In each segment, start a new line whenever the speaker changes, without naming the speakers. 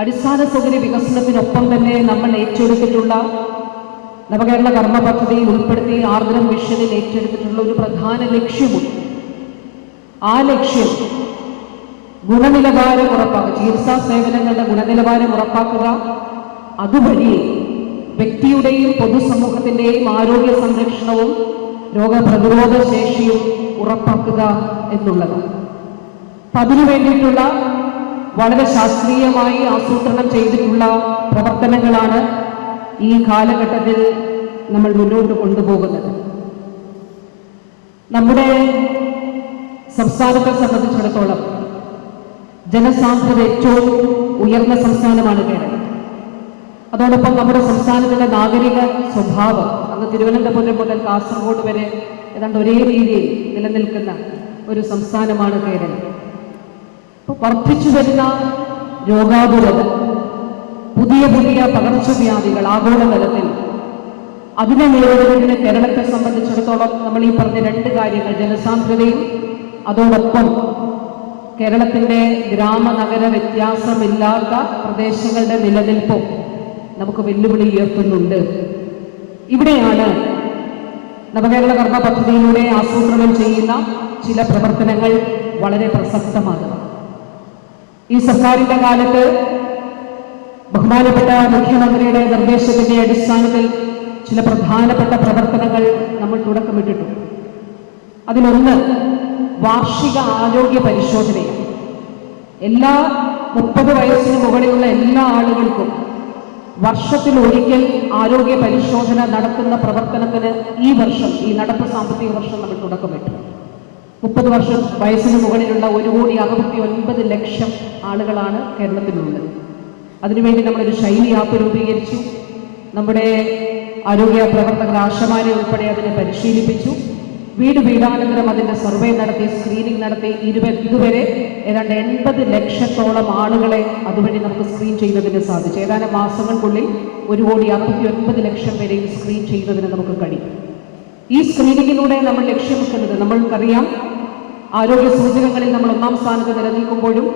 അടിസ്ഥാന സൗകര്യ വികസനത്തിനൊപ്പം തന്നെ നമ്മൾ ഏറ്റെടുത്തിട്ടുള്ള നവകേരള കർമ്മ പദ്ധതിയിൽ ഉൾപ്പെടുത്തി ആർദ്രം മിഷനിൽ ഏറ്റെടുത്തിട്ടുള്ള ഒരു പ്രധാന ലക്ഷ്യമുണ്ട്. ആ ലക്ഷ്യം ഗുണനിലവാരം ഉറപ്പാക്കുക ചികിത്സാ സേവനങ്ങളുടെ ഗുണനിലവാരം ഉറപ്പാക്കുക. അതുവഴി വ്യക്തിയുടെയും പൊതുസമൂഹത്തിന്റെയും ആരോഗ്യ സംരക്ഷണവും രോഗപ്രതിരോധ ശേഷിയും ഉറപ്പാക്കുക എന്നുള്ളതാണ്. അപ്പം അതിനു വേണ്ടിയിട്ടുള്ള വളരെ ശാസ്ത്രീയമായി ആസൂത്രണം ചെയ്തിട്ടുള്ള പ്രവർത്തനങ്ങളാണ് ഈ കാലഘട്ടത്തിൽ നമ്മൾ മുന്നോട്ട് കൊണ്ടുപോകുന്നത്. നമ്മുടെ സംസ്ഥാനത്തെ സംബന്ധിച്ചിടത്തോളം ജനസാന്ദ്രത ഏറ്റവും ഉയർന്ന സംസ്ഥാനമാണ് കേരളം. അതോടൊപ്പം നമ്മുടെ സംസ്ഥാനത്തിന്റെ നാഗരിക സ്വഭാവം അന്ന് തിരുവനന്തപുരം മുതൽ കാസർഗോഡ് വരെ ഏതാണ്ട് ഒരേ രീതിയിൽ നിലനിൽക്കുന്ന ഒരു സംസ്ഥാനമാണ് കേരളം. വർദ്ധിച്ചു വരുന്ന രോഗാതുരത പുതിയ പുതിയ പകർച്ചവ്യാധികൾ ആഗോളതലത്തിൽ അതിനെ നേരിടുന്നതിന് കേരളത്തെ സംബന്ധിച്ചിടത്തോളം നമ്മൾ ഈ പറഞ്ഞ രണ്ട് കാര്യങ്ങൾ ജനസാന്ദ്രതയും അതോടൊപ്പം കേരളത്തിന്റെ ഗ്രാമ നഗര വ്യത്യാസമില്ലാത്ത പ്രദേശങ്ങളുടെ നിലനിൽപ്പും നമുക്ക് വെല്ലുവിളി ഉയർത്തുന്നുണ്ട്. ഇവിടെയാണ് നവകേരള കർമ്മ പദ്ധതിയിലൂടെ ആസൂത്രണം ചെയ്യുന്ന ചില പ്രവർത്തനങ്ങൾ വളരെ പ്രസക്തമാകുന്നത്. ഈ സർക്കാരിന്റെ കാലത്ത് ബഹുമാനപ്പെട്ട മുഖ്യമന്ത്രിയുടെ നിർദ്ദേശത്തിന്റെ അടിസ്ഥാനത്തിൽ ചില പ്രധാനപ്പെട്ട പ്രവർത്തനങ്ങൾ നമ്മൾ തുടക്കമിട്ടിട്ടുണ്ട് അതിലൊന്ന് വാർഷിക ആരോഗ്യ പരിശോധനയാണ്. എല്ലാ മുപ്പത് വയസ്സിന് മുകളിലുള്ള എല്ലാ ആളുകൾക്കും വർഷത്തിൽ ഒരിക്കൽ ആരോഗ്യ പരിശോധന നടത്തുന്ന പ്രവർത്തനത്തിന് ഈ വർഷം ഈ നടപ്പ് സാമ്പത്തിക വർഷം നമ്മൾ തുടക്കമിട്ടു. മുപ്പത് വർഷം വയസ്സിന് മുകളിലുള്ള ഒരു കോടി അറുപത്തി ഒൻപത് ലക്ഷം ആളുകളാണ് കേരളത്തിലുള്ളത്. അതിനുവേണ്ടി നമ്മളൊരു ശൈലി ആപ്പ് രൂപീകരിച്ചു. നമ്മുടെ ആരോഗ്യ പ്രവർത്തകർ ആശമാരെ ഉൾപ്പെടെ അതിനെ പരിശീലിപ്പിച്ചു. വീട് വീടാനന്തരം അതിന്റെ സർവേ നടത്തി സ്ക്രീനിങ് നടത്തി. ഇരുപ ഇതുവരെ ഏതാണ്ട് എൺപത് ലക്ഷത്തോളം ആളുകളെ അതുവഴി നമുക്ക് സ്ക്രീൻ ചെയ്യുന്നതിന് സാധിച്ചു. ഏതാനും മാസങ്ങൾക്കുള്ളിൽ ഒരു കോടി അറുപത്തി ഒൻപത് ലക്ഷം പേരെയും സ്ക്രീൻ ചെയ്യുന്നതിന് നമുക്ക് കഴിയും. ഈ സ്ക്രീനിങ്ങിലൂടെ നമ്മൾ ലക്ഷ്യമിക്കുന്നത് നമ്മൾക്കറിയാം ആരോഗ്യ സൂചകങ്ങളിൽ നമ്മൾ ഒന്നാം സ്ഥാനത്ത് നിലനിൽക്കുമ്പോഴും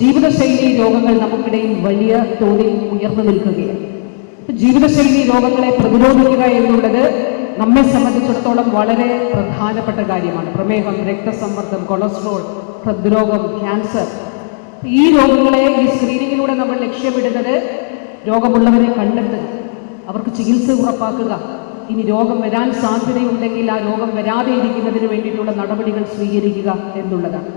ജീവിതശൈലി രോഗങ്ങൾ നമുക്കിടയിൽ വലിയ തോതിൽ ഉയർന്നു നിൽക്കുകയാണ്. ജീവിതശൈലി രോഗങ്ങളെ പ്രതിരോധിക്കുക എന്നുള്ളത് നമ്മെ സംബന്ധിച്ചിടത്തോളം വളരെ പ്രധാനപ്പെട്ട കാര്യമാണ്. പ്രമേഹം രക്തസമ്മർദ്ദം കൊളസ്ട്രോൾ ഹൃദ്രോഗം ക്യാൻസർ. ഈ രോഗങ്ങളെ ഈ സ്ക്രീനിങ്ങിലൂടെ നമ്മൾ ലക്ഷ്യമിടുന്നത് രോഗമുള്ളവരെ കണ്ടെത്തുക അവർക്ക് ചികിത്സ ഉറപ്പാക്കുക ഇനി രോഗം വരാൻ സാധ്യതയുണ്ടെങ്കിൽ ആ രോഗം വരാതെ ഇരിക്കുന്നതിന് വേണ്ടിയിട്ടുള്ള നടപടികൾ സ്വീകരിക്കുക എന്നുള്ളതാണ്.